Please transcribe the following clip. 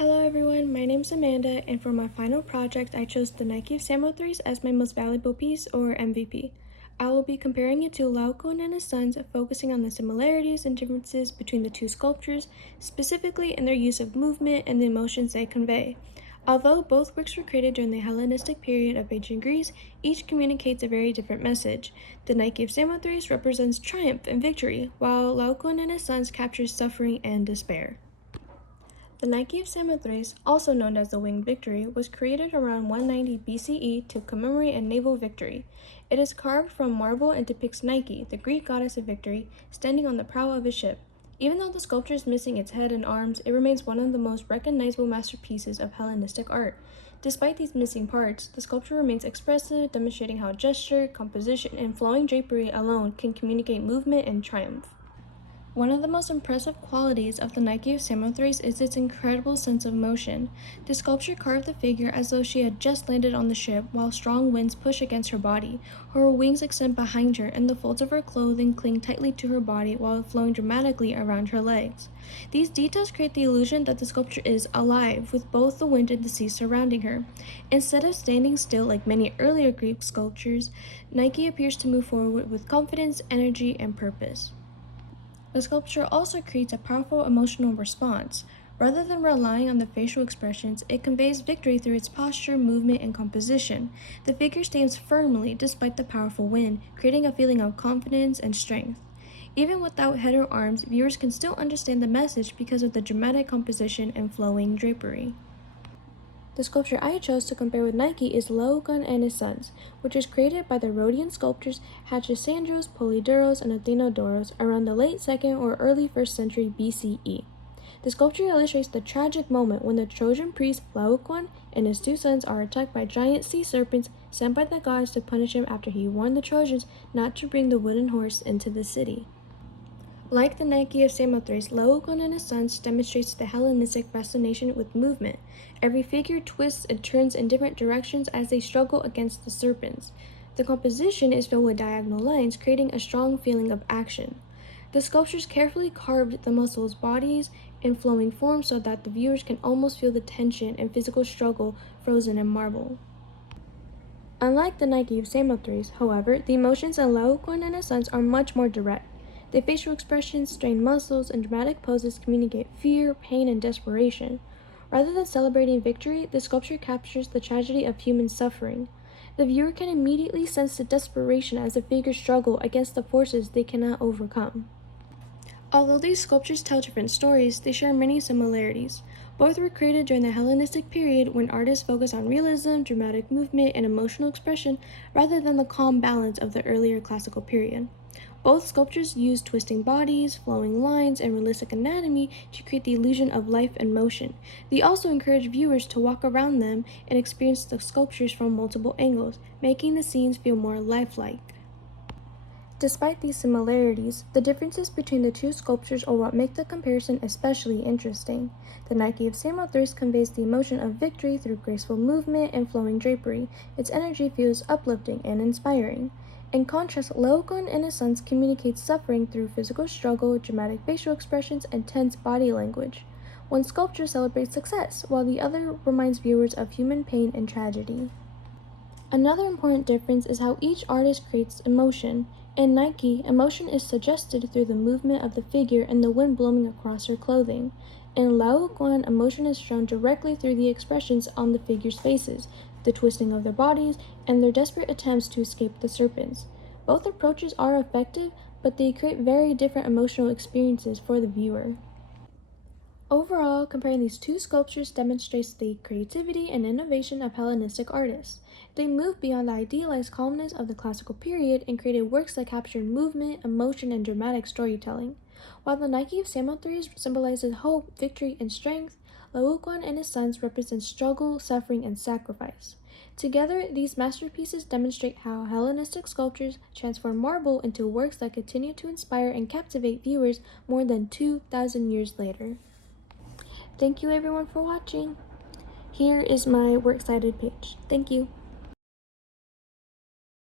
Hello everyone, my name is Amanda, and for my final project, I chose the Nike of Samothrace as my most valuable piece, or MVP. I will be comparing it to Laocoon and his sons, focusing on the similarities and differences between the two sculptures, specifically in their use of movement and the emotions they convey. Although both works were created during the Hellenistic period of ancient Greece, each communicates a very different message. The Nike of Samothrace represents triumph and victory, while Laocoon and his sons captures suffering and despair. The Nike of Samothrace, also known as the Winged Victory, was created around 190 BCE to commemorate a naval victory. It is carved from marble and depicts Nike, the Greek goddess of victory, standing on the prow of a ship. Even though the sculpture is missing its head and arms, it remains one of the most recognizable masterpieces of Hellenistic art. Despite these missing parts, the sculpture remains expressive, demonstrating how gesture, composition, and flowing drapery alone can communicate movement and triumph. One of the most impressive qualities of the Nike of Samothrace is its incredible sense of motion. The sculpture carved the figure as though she had just landed on the ship, while strong winds push against her body. Her wings extend behind her, and the folds of her clothing cling tightly to her body while flowing dramatically around her legs. These details create the illusion that the sculpture is alive, with both the wind and the sea surrounding her. Instead of standing still like many earlier Greek sculptures, Nike appears to move forward with confidence, energy, and purpose. The sculpture also creates a powerful emotional response. Rather than relying on the facial expressions, it conveys victory through its posture, movement, and composition. The figure stands firmly despite the powerful wind, creating a feeling of confidence and strength. Even without head or arms, viewers can still understand the message because of the dramatic composition and flowing drapery. The sculpture I chose to compare with Nike is Laocoon and his sons, which was created by the Rhodian sculptors Hattusandros, Polydoros, and Athenodoros around the late 2nd or early 1st century BCE. The sculpture illustrates the tragic moment when the Trojan priest Laocoon and his two sons are attacked by giant sea serpents sent by the gods to punish him after he warned the Trojans not to bring the wooden horse into the city. Like the Nike of Samothrace, Laocoon and his sons demonstrates the Hellenistic fascination with movement. Every figure twists and turns in different directions as they struggle against the serpents. The composition is filled with diagonal lines, creating a strong feeling of action. The sculptures carefully carved the muscles, bodies, and flowing forms so that the viewers can almost feel the tension and physical struggle frozen in marble. Unlike the Nike of Samothrace, however, the emotions in Laocoon and his sons are much more direct. The facial expressions, strained muscles, and dramatic poses communicate fear, pain, and desperation. Rather than celebrating victory, the sculpture captures the tragedy of human suffering. The viewer can immediately sense the desperation as the figures struggle against the forces they cannot overcome. Although these sculptures tell different stories, they share many similarities. Both were created during the Hellenistic period when artists focused on realism, dramatic movement, and emotional expression rather than the calm balance of the earlier classical period. Both sculptures use twisting bodies, flowing lines, and realistic anatomy to create the illusion of life and motion. They also encourage viewers to walk around them and experience the sculptures from multiple angles, making the scenes feel more lifelike. Despite these similarities, the differences between the two sculptures are what make the comparison especially interesting. The Nike of Samothrace conveys the emotion of victory through graceful movement and flowing drapery. Its energy feels uplifting and inspiring. In contrast, Laocoon and his sons communicate suffering through physical struggle, dramatic facial expressions, and tense body language. One sculpture celebrates success, while the other reminds viewers of human pain and tragedy. Another important difference is how each artist creates emotion. In Nike, emotion is suggested through the movement of the figure and the wind blowing across her clothing. In Laocoon, emotion is shown directly through the expressions on the figures' faces, the twisting of their bodies, and their desperate attempts to escape the serpents. Both approaches are effective, but they create very different emotional experiences for the viewer. Overall, comparing these two sculptures demonstrates the creativity and innovation of Hellenistic artists. They moved beyond the idealized calmness of the classical period and created works that captured movement, emotion, and dramatic storytelling. While the Nike of Samothrace symbolizes hope, victory, and strength, Laocoon and his sons represent struggle, suffering, and sacrifice. Together, these masterpieces demonstrate how Hellenistic sculptures transform marble into works that continue to inspire and captivate viewers more than 2,000 years later. Thank you everyone for watching. Here is my works cited page. Thank you.